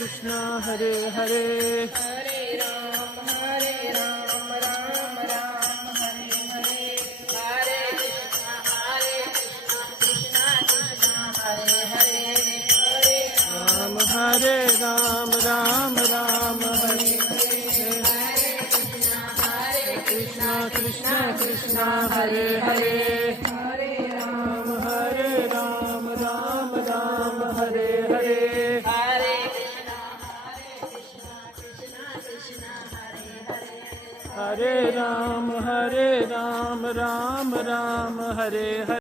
Krishna Hare Hare Hare Ram Ram Ram Hare Hare Hare Krishna Krishna Krishna Hare Hare Hare Ram Ram Ram Hare Krishna Krishna Krishna Hare Hare Hare Ram Ram Ram Hare Hare Hare Krishna Krishna Krishna Hare Hare Hare Ram Ram Ram Hare Hare